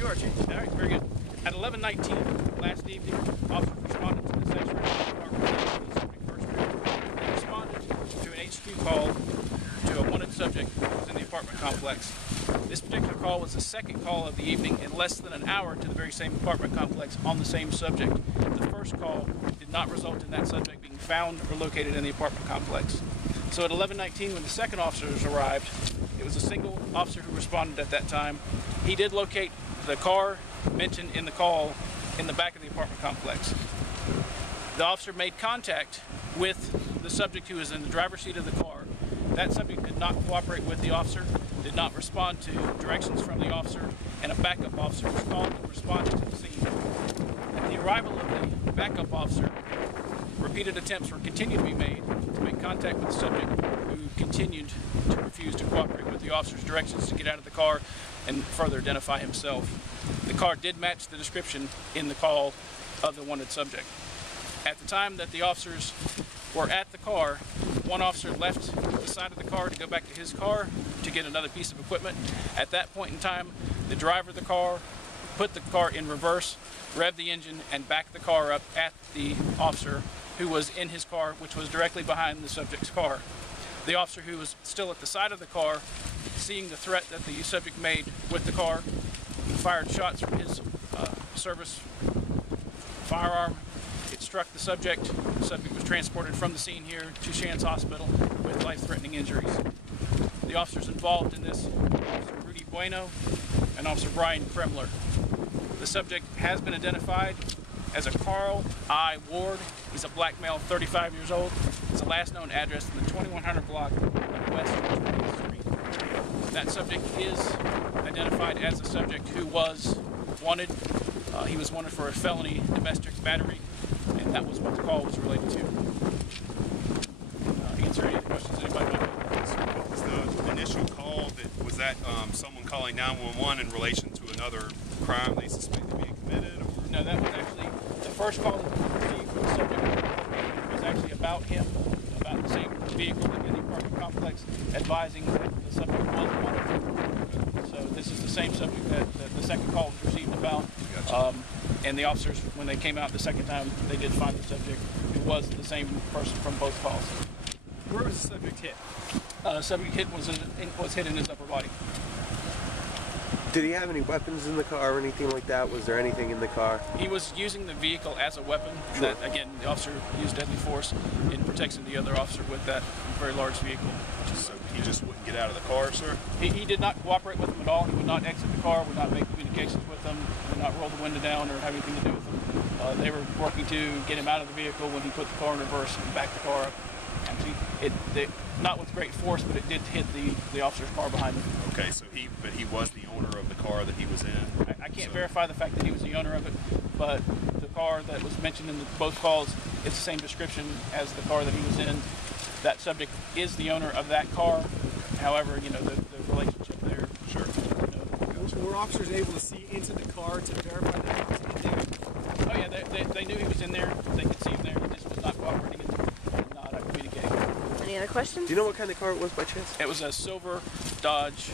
You are, Chief. All right, very good. At 11:19 last evening, officers responded to the Saturday They responded to an HQ call to a wanted subject who was in the apartment complex. This particular call was the second call of the evening in less than an hour to the very same apartment complex on the same subject. The first call did not result in that subject being found or located in the apartment complex. So at 11:19, when the second officers arrived, it was a single officer who responded at that time. He did locate the car mentioned in the call in the back of the apartment complex. The officer made contact with the subject who was in the driver's seat of the car. That subject did not cooperate with the officer, did not respond to directions from the officer, and a backup officer was called and responded to the scene. At the arrival of the backup officer, repeated attempts were continued to be made to make contact with the subject who continued to refuse to cooperate with the officer's directions to get out of the car and further identify himself. The car did match the description in the call of the wanted subject. At the time that the officers were at the car, one officer left the side of the car to go back to his car to get another piece of equipment. At that point in time, the driver of the car put the car in reverse, revved the engine, and backed the car up at the officer who was in his car, which was directly behind the subject's car. The officer who was still at the side of the car, seeing the threat that the subject made with the car, fired shots from his service firearm. It struck the subject. The subject was transported from the scene here to Shands Hospital with life-threatening injuries. The officers involved in this, Officer Rudy Bueno and Officer Brian Kremler. The subject has been identified as a Carl I. Ward. He's a black male, 35 years old. His last known address in the 2100 block of West 20th Street. That subject is identified as a subject who was wanted. He was wanted for a felony domestic battery, and that was what the call was related to. Answer any questions anybody might have. So what was the initial call? Was that someone calling 911 in relation to another crime they suspected being committed? Or? No, that was actually the first call that we received from the subject was actually about him, about the same vehicle in the apartment complex, advising that the subject was wanted. So this is the same subject that the second call was received about. Gotcha. And the officers, when they came out the second time, they did find the subject who was the same person from both calls. Where was the subject hit? Subject hit was hit in his upper body. Did he have any weapons in the car or anything like that? Was there anything in the car? He was using the vehicle as a weapon. Sure. That, again, the officer used deadly force in protecting the other officer with that very large vehicle. So he just wouldn't get out of the car, sir? He did not cooperate with them at all. He would not exit the car, would not make communications with them, would not roll the window down or have anything to do with them. They were working to get him out of the vehicle when he put the car in reverse and backed the car up. Actually, not with great force, but it did hit the officer's car behind him. Okay, so he was the owner of the car that he was in? I can't verify the fact that he was the owner of it, but the car that was mentioned in both calls is the same description as the car that he was in. That subject is the owner of that car. However, you know, the relationship there. Sure. You know, were officers able to see into the car to verify that he was in there? Oh yeah, they knew he was in there. They could see him there. He just was not cooperating and not communicating. Any other questions? Do you know what kind of car it was by chance? It was a silver Dodge